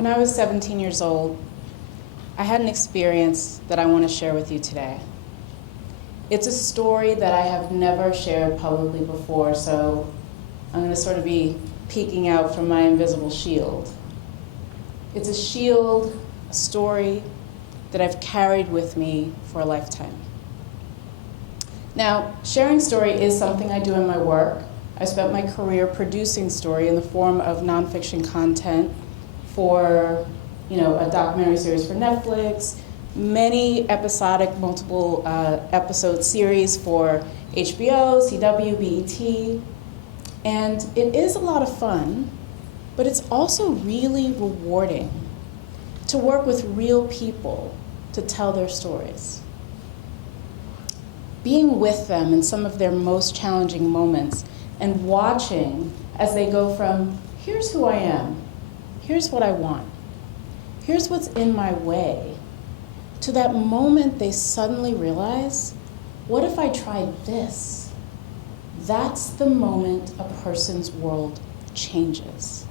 When I was 17 years old, I had an experience that I want to share with you today. It's a story that I have never shared publicly before, so I'm going to sort of be peeking out from my invisible shield. It's a shield, a story that I've carried with me for a lifetime. Now, sharing story is something I do in my work. I spent my career producing story in the form of nonfiction content for, a documentary series for Netflix, many episodic, multiple episode series for HBO, CW, BET, and it is a lot of fun, but it's also really rewarding to work with real people to tell their stories. Being with them in some of their most challenging moments and watching as they go from, here's who I am, here's what I want, here's what's in my way, to that moment they suddenly realize, what if I tried this? That's the moment a person's world changes.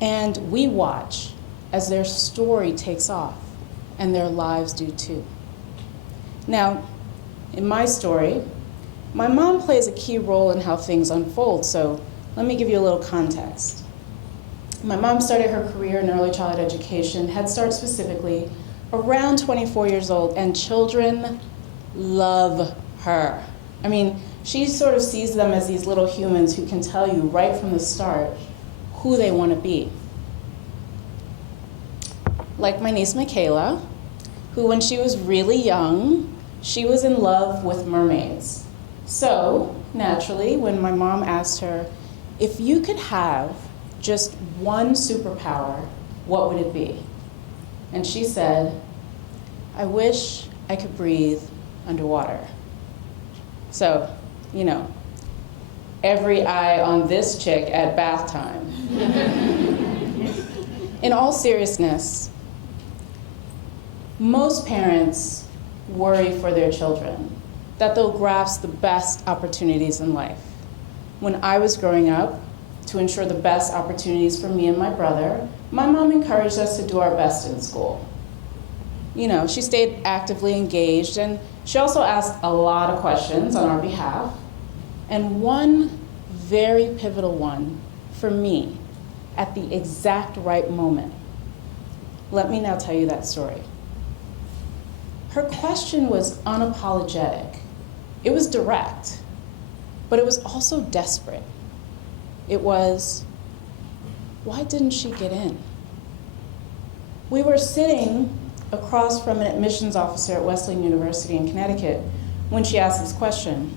And we watch as their story takes off, and their lives do too. Now, in my story, my mom plays a key role in how things unfold, so let me give you a little context. My mom started her career in early childhood education, Head Start specifically, around 24 years old, and children love her. I mean, she sort of sees them as these little humans who can tell you right from the start who they want to be. Like my niece Michele, who when she was really young, she was in love with mermaids. So, naturally, when my mom asked her, if you could have just one superpower, what would it be? And she said, I wish I could breathe underwater. So, every eye on this chick at bath time. In all seriousness, most parents worry for their children, that they'll grasp the best opportunities in life. When I was growing up, to ensure the best opportunities for me and my brother, my mom encouraged us to do our best in school. She stayed actively engaged, and she also asked a lot of questions on our behalf. And one very pivotal one for me at the exact right moment. Let me now tell you that story. Her question was unapologetic. It was direct, but it was also desperate. It was, why didn't she get in? We were sitting across from an admissions officer at Wesleyan University in Connecticut when she asked this question.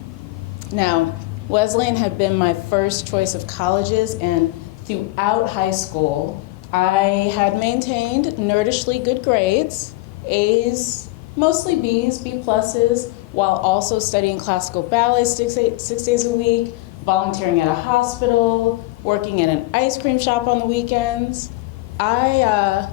Now, Wesleyan had been my first choice of colleges, and throughout high school, I had maintained nerdishly good grades, A's, mostly B's, B pluses, while also studying classical ballet 6 days a week, volunteering at a hospital, working at an ice cream shop on the weekends. I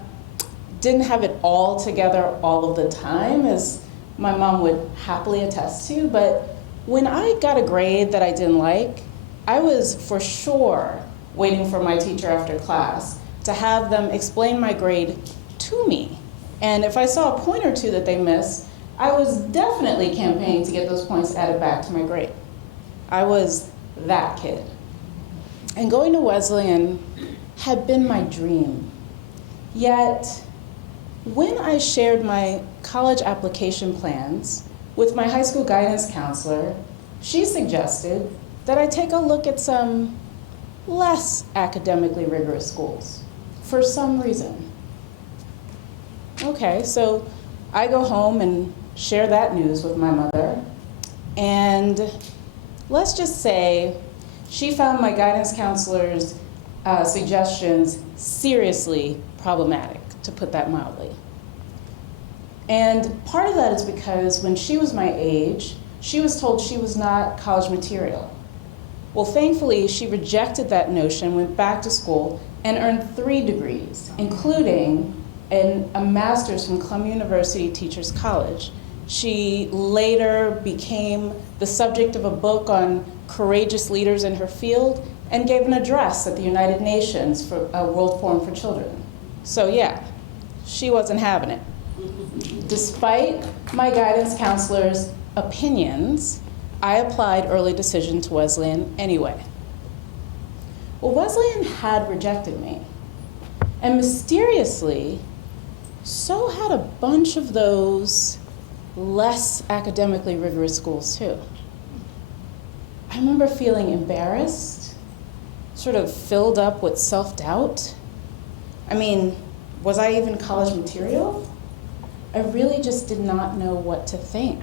didn't have it all together all of the time, as my mom would happily attest to, but when I got a grade that I didn't like, I was for sure waiting for my teacher after class to have them explain my grade to me. And if I saw a point or two that they missed, I was definitely campaigning to get those points added back to my grade. I was that kid. And going to Wesleyan had been my dream. Yet, when I shared my college application plans with my high school guidance counselor, she suggested that I take a look at some less academically rigorous schools for some reason. Okay, so I go home and share that news with my mother, and let's just say she found my guidance counselor's suggestions seriously problematic, to put that mildly. And part of that is because when she was my age, she was told she was not college material. Well, thankfully, she rejected that notion, went back to school, and earned 3 degrees, including a master's from Columbia University Teachers College. She later became the subject of a book on courageous leaders in her field and gave an address at the United Nations for a World Forum for Children. So yeah, she wasn't having it. Despite my guidance counselor's opinions, I applied early decision to Wesleyan anyway. Well, Wesleyan had rejected me, and mysteriously, so had a bunch of those less academically rigorous schools too. I remember feeling embarrassed, sort of filled up with self-doubt. I mean, was I even college material? I really just did not know what to think.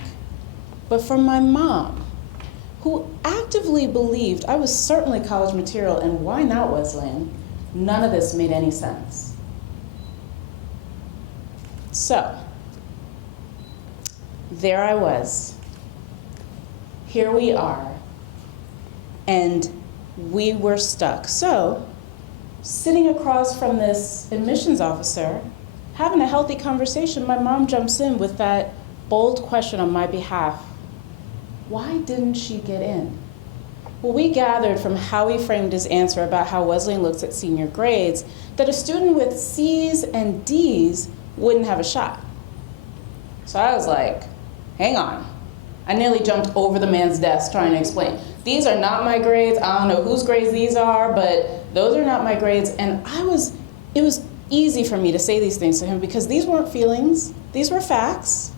But from my mom, who actively believed I was certainly college material, and why not Wesleyan, none of this made any sense. So, there I was. Here we are. And we were stuck. So, sitting across from this admissions officer, having a healthy conversation, my mom jumps in with that bold question on my behalf. Why didn't she get in? Well, we gathered from how he framed his answer about how Wesleyan looks at senior grades that a student with C's and D's wouldn't have a shot. So I was like, hang on. I nearly jumped over the man's desk trying to explain. These are not my grades. I don't know whose grades these are, but those are not my grades. And it was easy for me to say these things to him because these weren't feelings, these were facts.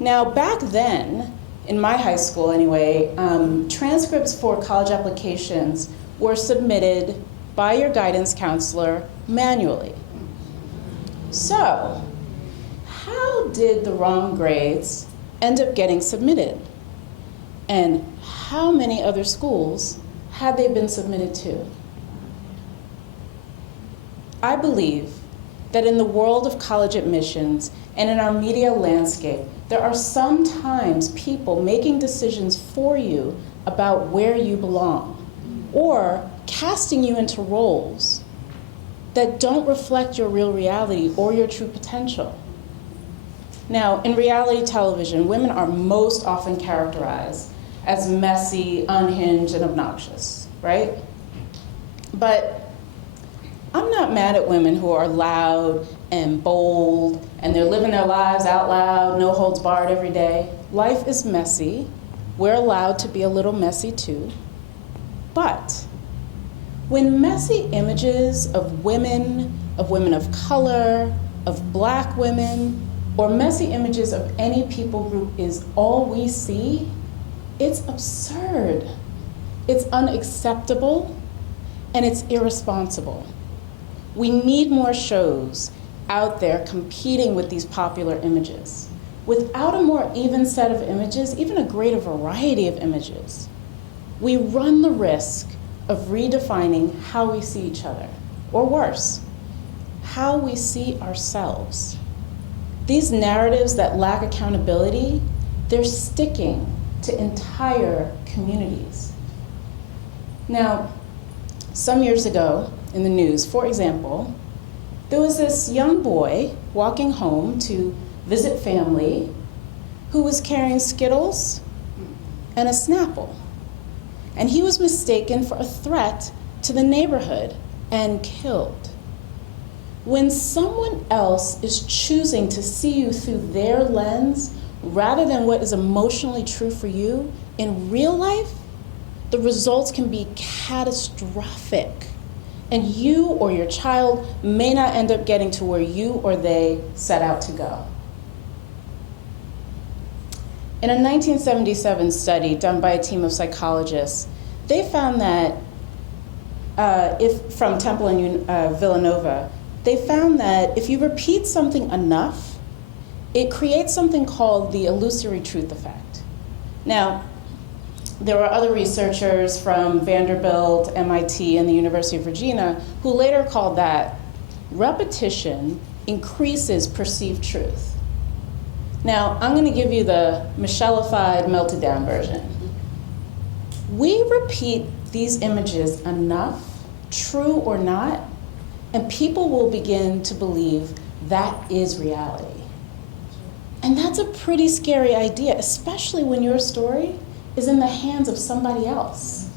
Now, back then, in my high school anyway, transcripts for college applications were submitted by your guidance counselor manually. So, how did the wrong grades end up getting submitted? And how many other schools had they been submitted to? I believe that in the world of college admissions and in our media landscape, there are sometimes people making decisions for you about where you belong or casting you into roles that don't reflect your real reality or your true potential. Now, in reality television, women are most often characterized as messy, unhinged, and obnoxious, right? But I'm not mad at women who are loud and bold, and they're living their lives out loud, no holds barred every day. Life is messy. We're allowed to be a little messy too. But when messy images of women of color, of Black women, or messy images of any people group is all we see, it's absurd, it's unacceptable, and it's irresponsible. We need more shows out there competing with these popular images. Without a more even set of images, even a greater variety of images, we run the risk of redefining how we see each other, or worse, how we see ourselves. These narratives that lack accountability, they're sticking to entire communities. Now, some years ago in the news, for example, there was this young boy walking home to visit family who was carrying Skittles and a Snapple. And he was mistaken for a threat to the neighborhood and killed. When someone else is choosing to see you through their lens rather than what is emotionally true for you, in real life, the results can be catastrophic. And you or your child may not end up getting to where you or they set out to go. In a 1977 study done by a team of psychologists, they found that from Temple and Villanova, they found that if you repeat something enough, it creates something called the illusory truth effect. Now, there were other researchers from Vanderbilt, MIT, and the University of Virginia who later called that repetition increases perceived truth. Now, I'm going to give you the Michele-ified, melted down version. We repeat these images enough, true or not, and people will begin to believe that is reality. And that's a pretty scary idea, especially when your story is in the hands of somebody else.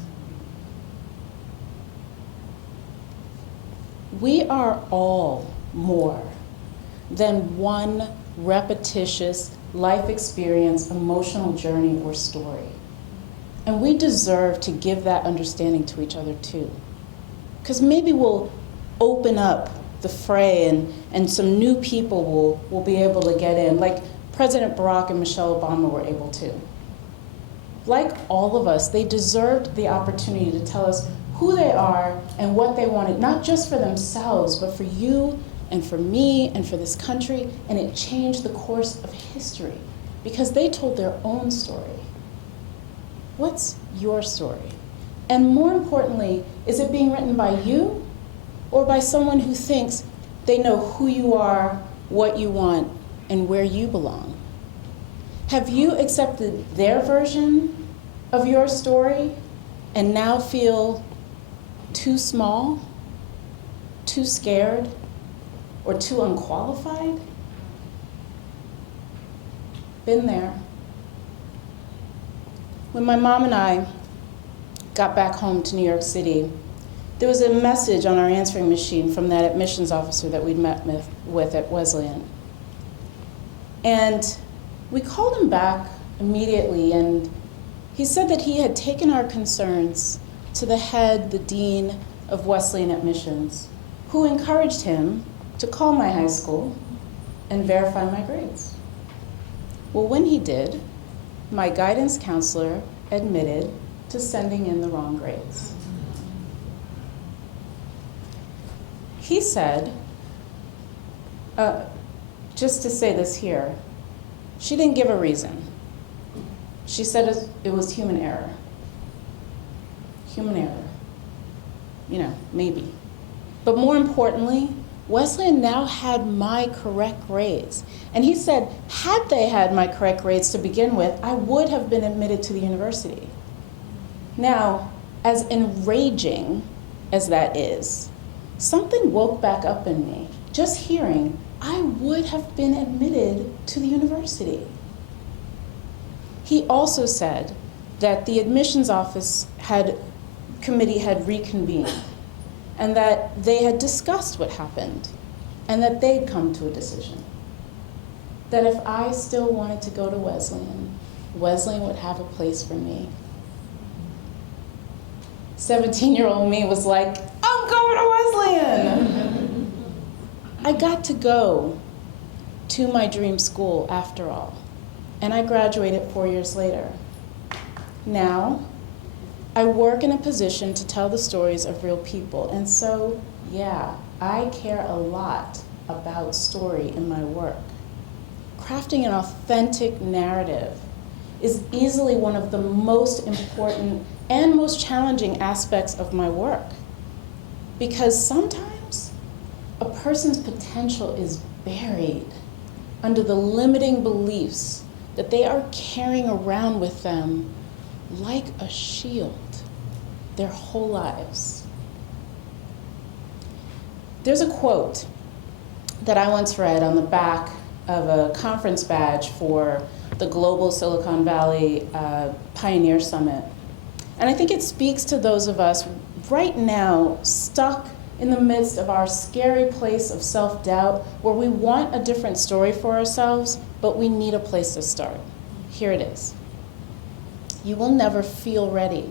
We are all more than one repetitious life experience, emotional journey, or story. And we deserve to give that understanding to each other too. Because maybe we'll open up the fray and some new people will be able to get in, like President Barack and Michelle Obama were able to. Like all of us, they deserved the opportunity to tell us who they are and what they wanted, not just for themselves, but for you and for me and for this country, and it changed the course of history because they told their own story. What's your story? And more importantly, is it being written by you or by someone who thinks they know who you are, what you want, and where you belong? Have you accepted their version of your story and now feel too small, too scared, or too unqualified? Been there. When my mom and I got back home to New York City, there was a message on our answering machine from that admissions officer that we'd met with at Wesleyan. And we called him back immediately, and he said that he had taken our concerns to the head, the dean of Wesleyan admissions, who encouraged him to call my high school and verify my grades. Well, when he did, my guidance counselor admitted to sending in the wrong grades. He said, just to say this here, she didn't give a reason. She said it was human error. Human error. You know, maybe. But more importantly, Wesleyan now had my correct grades. And he said, had they had my correct grades to begin with, I would have been admitted to the university. Now, as enraging as that is, something woke back up in me, just hearing, I would have been admitted to the university. He also said that the admissions office committee had reconvened and that they had discussed what happened and that they'd come to a decision. That if I still wanted to go to Wesleyan, Wesleyan would have a place for me. 17-year-old me was like, I'm going to Wesleyan. I got to go to my dream school after all, and I graduated 4 years later. Now, I work in a position to tell the stories of real people, and so, yeah, I care a lot about story in my work. Crafting an authentic narrative is easily one of the most important and most challenging aspects of my work, because sometimes a person's potential is buried under the limiting beliefs that they are carrying around with them like a shield their whole lives. There's a quote that I once read on the back of a conference badge for the Global Silicon Valley Pioneer Summit. And I think it speaks to those of us right now stuck in the midst of our scary place of self-doubt where we want a different story for ourselves, but we need a place to start. Here it is. You will never feel ready.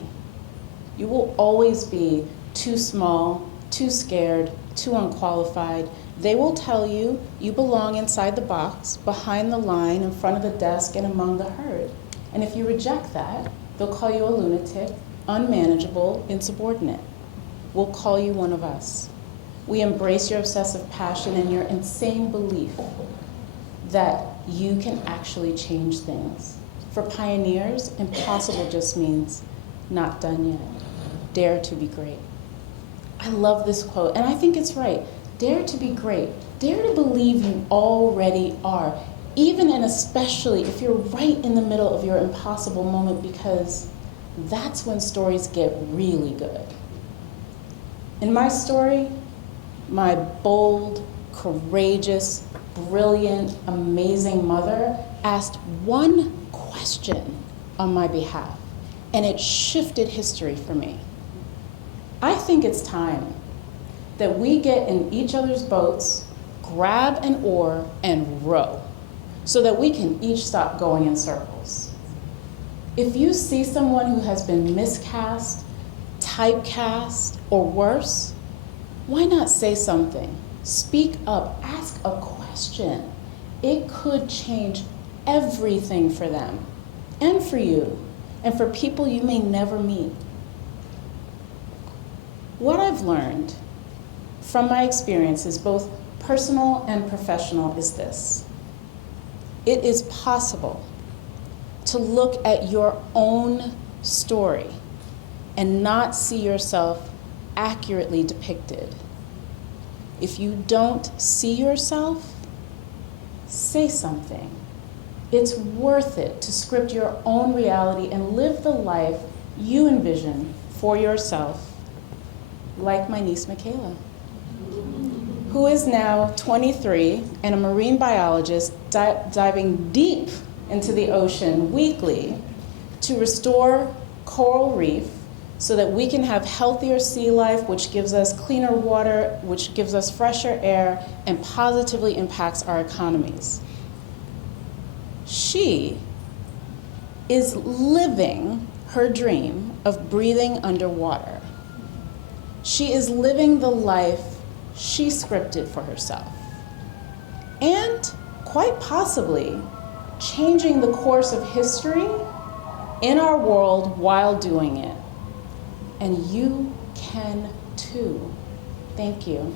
You will always be too small, too scared, too unqualified. They will tell you you belong inside the box, behind the line, in front of the desk, and among the herd. And if you reject that, they'll call you a lunatic, unmanageable, insubordinate. We'll call you one of us. We embrace your obsessive passion and your insane belief that you can actually change things. For pioneers, impossible just means not done yet. Dare to be great. I love this quote, and I think it's right. Dare to be great. Dare to believe you already are, even and especially if you're right in the middle of your impossible moment, because that's when stories get really good. In my story, my bold, courageous, brilliant, amazing mother asked one question on my behalf, and it shifted history for me. I think it's time that we get in each other's boats grab an oar and row so that we can each stop going in circles. If you see someone who has been miscast, typecast, or worse, why not say something? Speak up, ask a question. It could change everything for them and for you and for people you may never meet. What I've learned from my experiences, both personal and professional, is this. It is possible to look at your own story and not see yourself accurately depicted. If you don't see yourself, say something. It's worth it to script your own reality and live the life you envision for yourself, like my niece Michele, who is now 23 and a marine biologist diving deep into the ocean weekly to restore coral reef so that we can have healthier sea life, which gives us cleaner water, which gives us fresher air, and positively impacts our economies. She is living her dream of breathing underwater. She is living the life she scripted for herself. And quite possibly changing the course of history in our world while doing it. And you can too. Thank you.